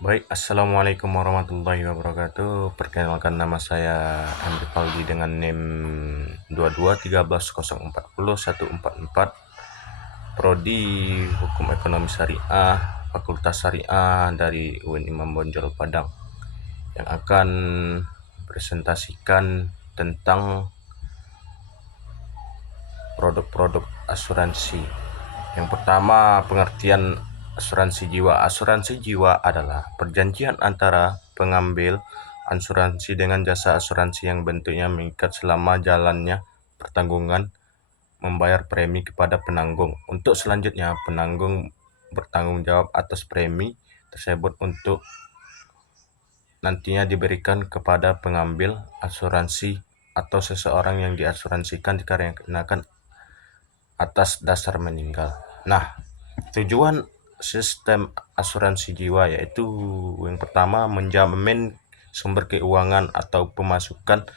Baik, assalamualaikum warahmatullahi wabarakatuh. Perkenalkan, nama saya Andri Paldi dengan NIM 2213040 Prodi Hukum Ekonomi Syariah, Fakultas Syariah dari UIN Imam Bonjol Padang, yang akan presentasikan tentang produk-produk asuransi. Yang pertama, pengertian asuransi jiwa. Asuransi jiwa adalah perjanjian antara pengambil asuransi dengan jasa asuransi yang bentuknya mengikat selama jalannya pertanggungan membayar premi kepada penanggung. Untuk selanjutnya, penanggung bertanggung jawab atas premi tersebut untuk nantinya diberikan kepada pengambil asuransi atau seseorang yang diasuransikan dikarenakan atas dasar meninggal. Nah, tujuan sistem asuransi jiwa yaitu yang pertama, menjamin sumber keuangan atau pemasukan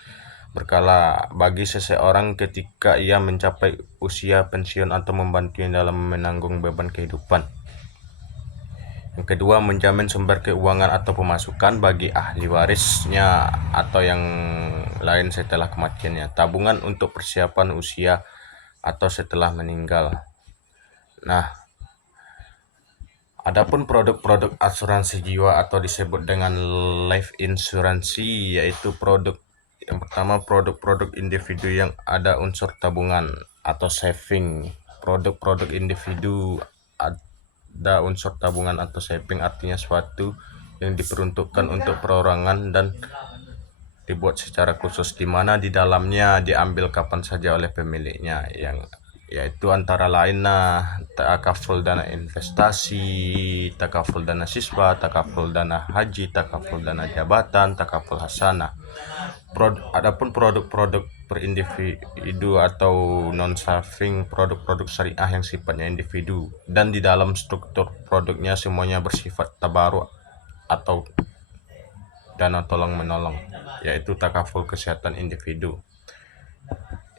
berkala bagi seseorang ketika ia mencapai usia pensiun atau membantunya dalam menanggung beban kehidupan. Yang kedua, menjamin sumber keuangan atau pemasukan bagi ahli warisnya atau yang lain setelah kematiannya. Tabungan untuk persiapan usia atau setelah meninggal. Nah, adapun produk-produk asuransi jiwa atau disebut dengan life insurance, yaitu yang pertama, produk-produk individu yang ada unsur tabungan atau saving. Produk-produk individu ada unsur tabungan atau saving artinya suatu yang diperuntukkan untuk perorangan dan dibuat secara khusus, di mana di dalamnya diambil kapan saja oleh pemiliknya, yang yaitu antara lain takaful dana investasi, takaful dana siswa, takaful dana haji, takaful dana jabatan, takaful hasanah. Adapun produk-produk per individu atau non saving, produk-produk syariah yang sifatnya individu dan di dalam struktur produknya semuanya bersifat tabaruk atau dana tolong menolong, yaitu takaful kesehatan individu.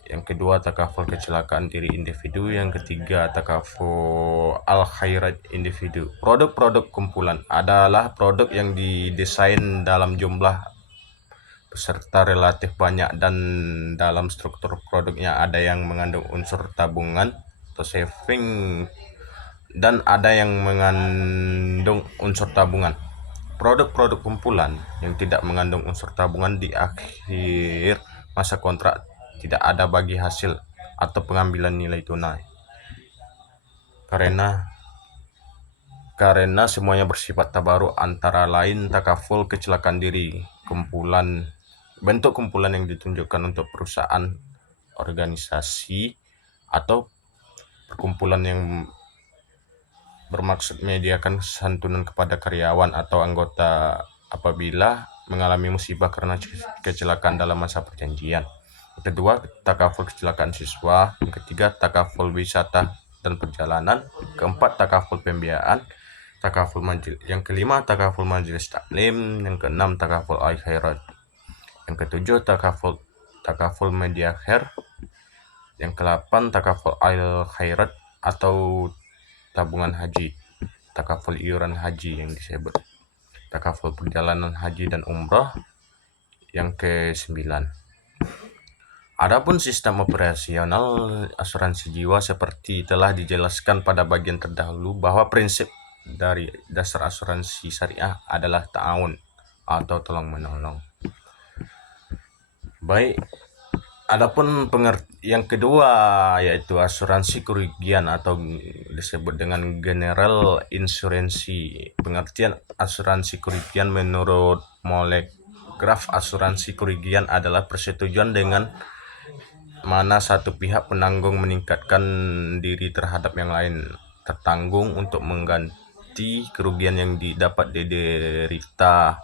Yang kedua, takaful kecelakaan diri individu. Yang ketiga, takaful al khairat individu. Produk-produk kumpulan adalah produk yang didesain dalam jumlah peserta relatif banyak dan dalam struktur produknya ada yang mengandung unsur tabungan atau saving dan ada yang mengandung unsur tabungan. Produk-produk kumpulan yang tidak mengandung unsur tabungan di akhir masa kontrak tidak ada bagi hasil atau pengambilan nilai tunai, karena semuanya bersifat tabaruk, antara lain takaful kecelakaan diri. Bentuk kumpulan yang ditunjukkan untuk perusahaan, organisasi, atau perkumpulan yang bermaksud menyediakan santunan kepada karyawan atau anggota apabila mengalami musibah karena kecelakaan dalam masa perjanjian. Yang kedua, takaful kecelakaan siswa. Yang ketiga, takaful wisata dan perjalanan. Keempat, takaful pembiayaan. Yang kelima, takaful majelis taklim. Yang keenam, takaful al khairat. Yang ketujuh, takaful media khair. Yang kedelapan, takaful al khairat atau tabungan haji, takaful iuran haji yang disebut takaful perjalanan haji dan umrah. Yang ke-9, adapun sistem operasional asuransi jiwa seperti telah dijelaskan pada bagian terdahulu, bahwa prinsip dari dasar asuransi syariah adalah ta'awun atau tolong menolong. Baik, adapun yang kedua yaitu asuransi kerugian atau disebut dengan general insurance. Pengertian asuransi kerugian menurut Molegraf, asuransi kerugian adalah persetujuan dengan mana satu pihak penanggung meningkatkan diri terhadap yang lain tertanggung untuk mengganti kerugian yang didapat diderita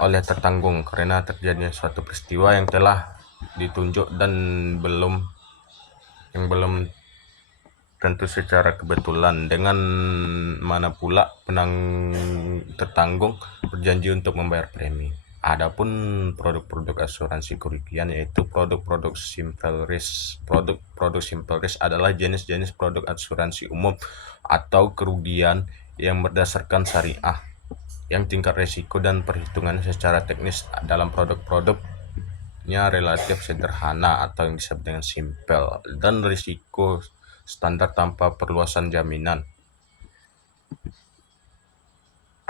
oleh tertanggung karena terjadinya suatu peristiwa yang telah ditunjuk dan belum tentu secara kebetulan, dengan mana pula tertanggung berjanji untuk membayar premi. Adapun produk-produk asuransi kerugian yaitu produk-produk simple risk. Produk-produk simple risk adalah jenis-jenis produk asuransi umum atau kerugian yang berdasarkan syariah. yang tingkat risiko dan perhitungan secara teknis dalam produk-produknya relatif sederhana atau yang disebut dengan simple, dan risiko standar tanpa perluasan jaminan.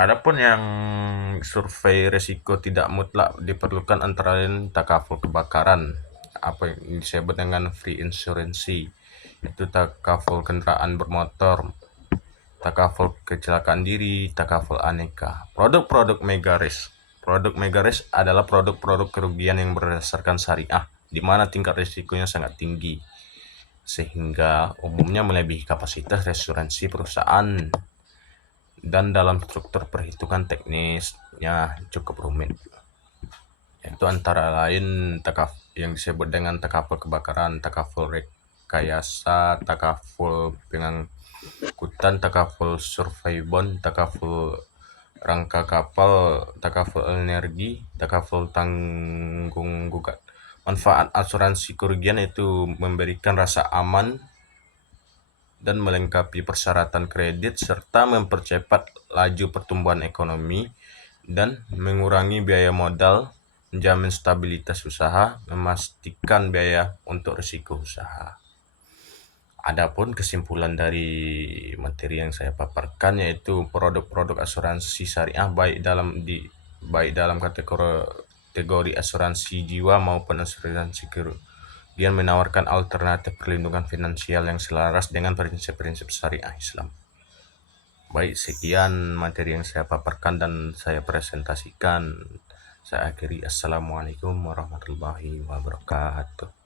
Adapun yang survei risiko tidak mutlak diperlukan antara lain takaful kebakaran, apa yang disebut dengan free insurance, itu takaful kendaraan bermotor, takaful kecelakaan diri, takaful aneka. Produk-produk mega risk. Produk mega risk adalah produk-produk kerugian yang berdasarkan syariah, di mana tingkat risikonya sangat tinggi, sehingga umumnya melebihi kapasitas asuransi perusahaan, dan dalam struktur perhitungan teknisnya cukup rumit. Itu antara lain yang disebut dengan takaful kebakaran, takaful rekayasa, takaful pengangkutan, takaful survei bond, takaful rangka kapal, takaful energi, takaful tanggung gugat. Manfaat asuransi kerugian itu memberikan rasa aman dan melengkapi persyaratan kredit, serta mempercepat laju pertumbuhan ekonomi dan mengurangi biaya modal, menjamin stabilitas usaha, memastikan biaya untuk risiko usaha. Adapun kesimpulan dari materi yang saya paparkan, yaitu produk-produk asuransi syariah baik dalam kategori asuransi jiwa maupun asuransi kerugian menawarkan alternatif perlindungan finansial yang selaras dengan prinsip-prinsip syariah Islam. Baik, sekian materi yang saya paparkan dan saya presentasikan. Saya akhiri. Assalamualaikum warahmatullahi wabarakatuh.